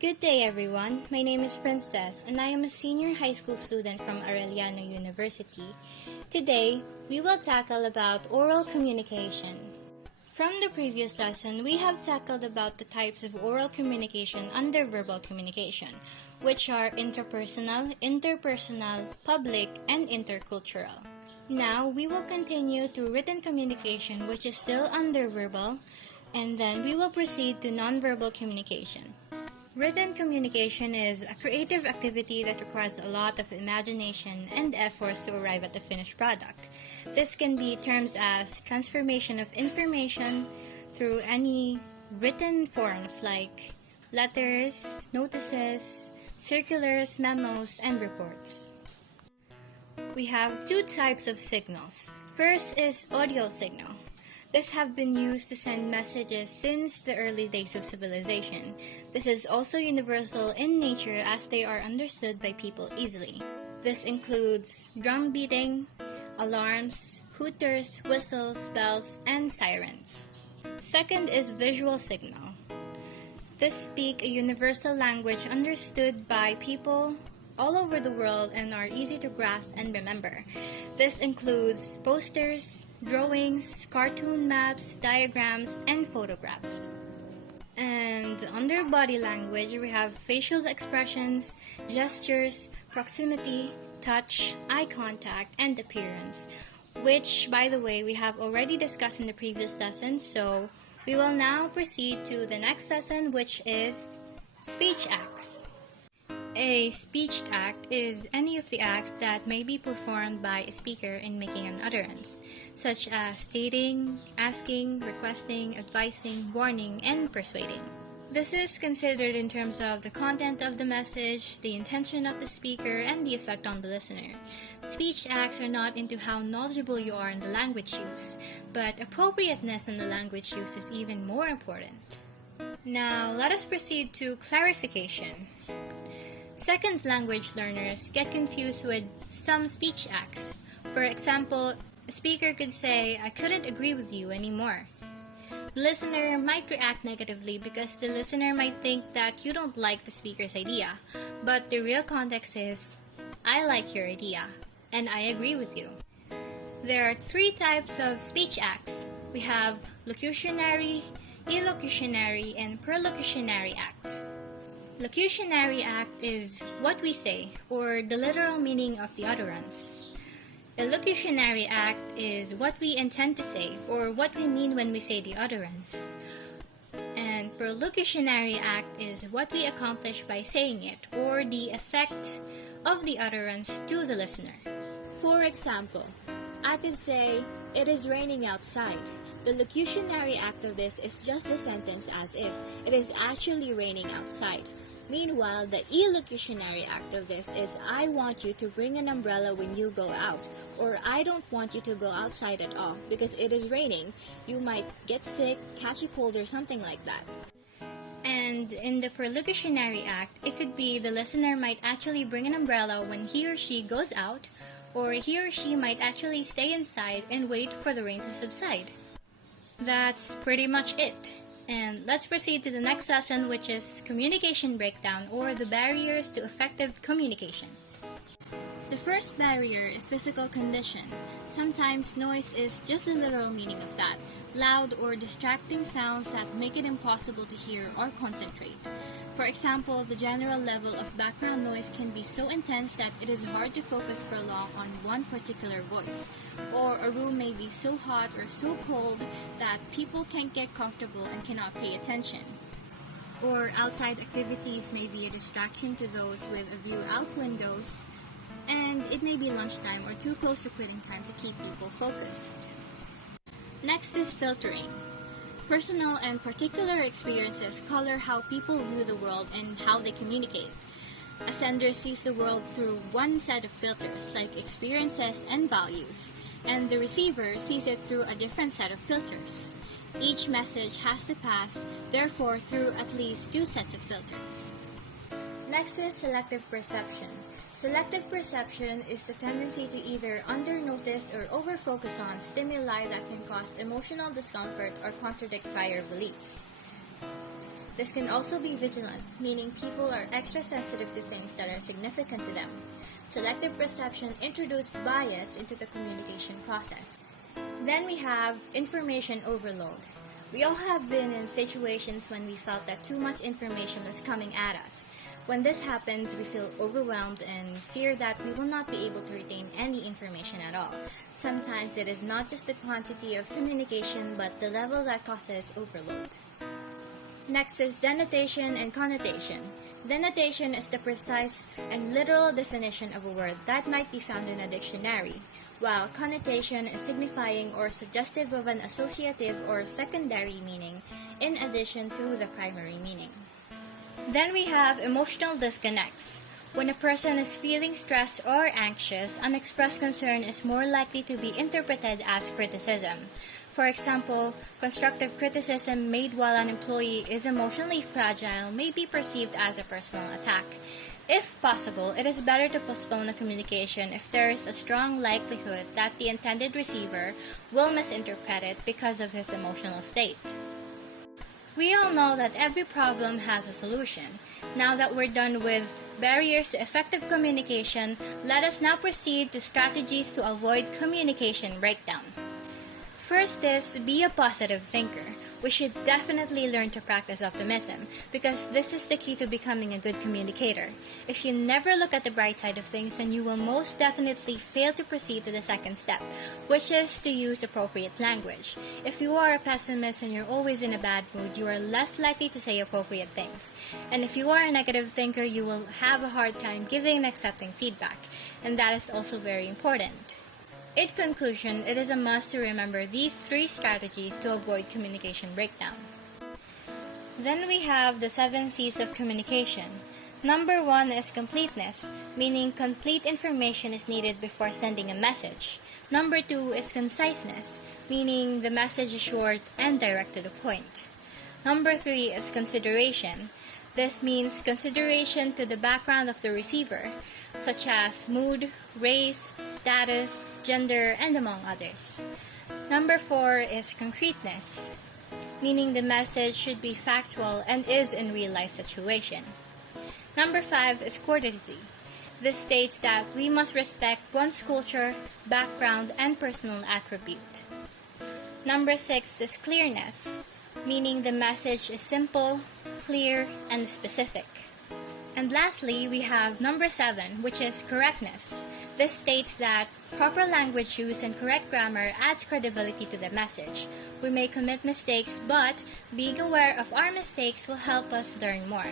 Good day, everyone. My name is Princess, and I am a senior high school student from Arellano University. Today, we will tackle about oral communication. From the previous lesson, we have tackled about the types of oral communication under verbal communication, which are interpersonal, public, and intercultural. Now, we will continue to written communication, which is still under verbal, and then we will proceed to nonverbal communication. Written communication is a creative activity that requires a lot of imagination and efforts to arrive at the finished product. This can be terms as transformation of information through any written forms like letters, notices, circulars, memos, and reports. We have two types of signals. First is audio signal. This have been used to send messages since the early days of civilization. This is also universal in nature as they are understood by people easily. This includes drum beating, alarms, hooters, whistles, bells, and sirens. Second is visual signal. This speak a universal language understood by people all over the world and are easy to grasp and remember. This includes posters, drawings, cartoon maps, diagrams, and photographs. And under body language, we have facial expressions, gestures, proximity, touch, eye contact, and appearance, which, by the way, we have already discussed in the previous lesson, so we will now proceed to the next lesson, which is speech acts. A speech act is any of the acts that may be performed by a speaker in making an utterance, such as stating, asking, requesting, advising, warning, and persuading. This is considered in terms of the content of the message, the intention of the speaker, and the effect on the listener. Speech acts are not into how knowledgeable you are in the language use, but appropriateness in the language use is even more important. Now, let us proceed to clarification. Second language learners get confused with some speech acts. For example, a speaker could say, "I couldn't agree with you anymore." The listener might react negatively because the listener might think that you don't like the speaker's idea, but the real context is, "I like your idea, and I agree with you." There are three types of speech acts. We have locutionary, illocutionary, and perlocutionary acts. Locutionary act is what we say, or the literal meaning of the utterance. Illocutionary act is what we intend to say, or what we mean when we say the utterance. And perlocutionary act is what we accomplish by saying it, or the effect of the utterance to the listener. For example, I could say, "It is raining outside." The locutionary act of this is just the sentence as is. It is actually raining outside. Meanwhile, the illocutionary act of this is, "I want you to bring an umbrella when you go out," or "I don't want you to go outside at all because it is raining. You might get sick, catch a cold, or something like that." And in the perlocutionary act, it could be the listener might actually bring an umbrella when he or she goes out, or he or she might actually stay inside and wait for the rain to subside. That's pretty much it. And let's proceed to the next lesson, which is communication breakdown, or the barriers to effective communication. The first barrier is physical condition. Sometimes noise is just the literal meaning of that, loud or distracting sounds that make it impossible to hear or concentrate. For example, the general level of background noise can be so intense that it is hard to focus for long on one particular voice. Or a room may be so hot or so cold that people can't get comfortable and cannot pay attention. Or outside activities may be a distraction to those with a view out windows, and it may be lunchtime or too close to quitting time to keep people focused. Next is filtering. Personal and particular experiences color how people view the world and how they communicate. A sender sees the world through one set of filters, like experiences and values, and the receiver sees it through a different set of filters. Each message has to pass, therefore, through at least two sets of filters. Next is selective perception. Selective perception is the tendency to either under-notice or over-focus on stimuli that can cause emotional discomfort or contradict prior beliefs. This can also be vigilant, meaning people are extra sensitive to things that are significant to them. Selective perception introduced bias into the communication process. Then we have information overload. We all have been in situations when we felt that too much information was coming at us. When this happens, we feel overwhelmed and fear that we will not be able to retain any information at all. Sometimes it is not just the quantity of communication, but the level that causes overload. Next is denotation and connotation. Denotation is the precise and literal definition of a word that might be found in a dictionary, while connotation is signifying or suggestive of an associative or secondary meaning in addition to the primary meaning. Then we have emotional disconnects. When a person is feeling stressed or anxious, unexpressed concern is more likely to be interpreted as criticism. For example, constructive criticism made while an employee is emotionally fragile may be perceived as a personal attack. If possible, it is better to postpone a communication if there is a strong likelihood that the intended receiver will misinterpret it because of his emotional state. We all know that every problem has a solution. Now that we're done with barriers to effective communication, let us now proceed to strategies to avoid communication breakdown. First is, be a positive thinker. We should definitely learn to practice optimism because this is the key to becoming a good communicator. If you never look at the bright side of things, then you will most definitely fail to proceed to the second step, which is to use appropriate language. If you are a pessimist and you're always in a bad mood, you are less likely to say appropriate things. And if you are a negative thinker, you will have a hard time giving and accepting feedback, and that is also very important. In conclusion, it is a must to remember these 3 strategies to avoid communication breakdown. Then we have the 7 C's of communication. Number 1 is completeness, meaning complete information is needed before sending a message. Number 2 is conciseness, meaning the message is short and direct to the point. Number 3 is consideration. This means consideration to the background of the receiver, such as mood, race, status, gender, and among others. Number 4 is concreteness, meaning the message should be factual and is in real-life situation. Number 5 is courtesy. This states that we must respect one's culture, background, and personal attribute. Number 6 is clearness, meaning the message is simple, clear, and specific. And lastly, we have number 7, which is correctness. This states that proper language use and correct grammar adds credibility to the message. We may commit mistakes, but being aware of our mistakes will help us learn more.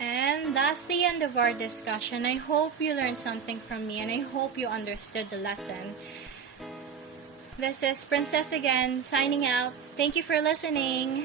And that's the end of our discussion. I hope you learned something from me, and I hope you understood the lesson. This is Princess again, signing out. Thank you for listening.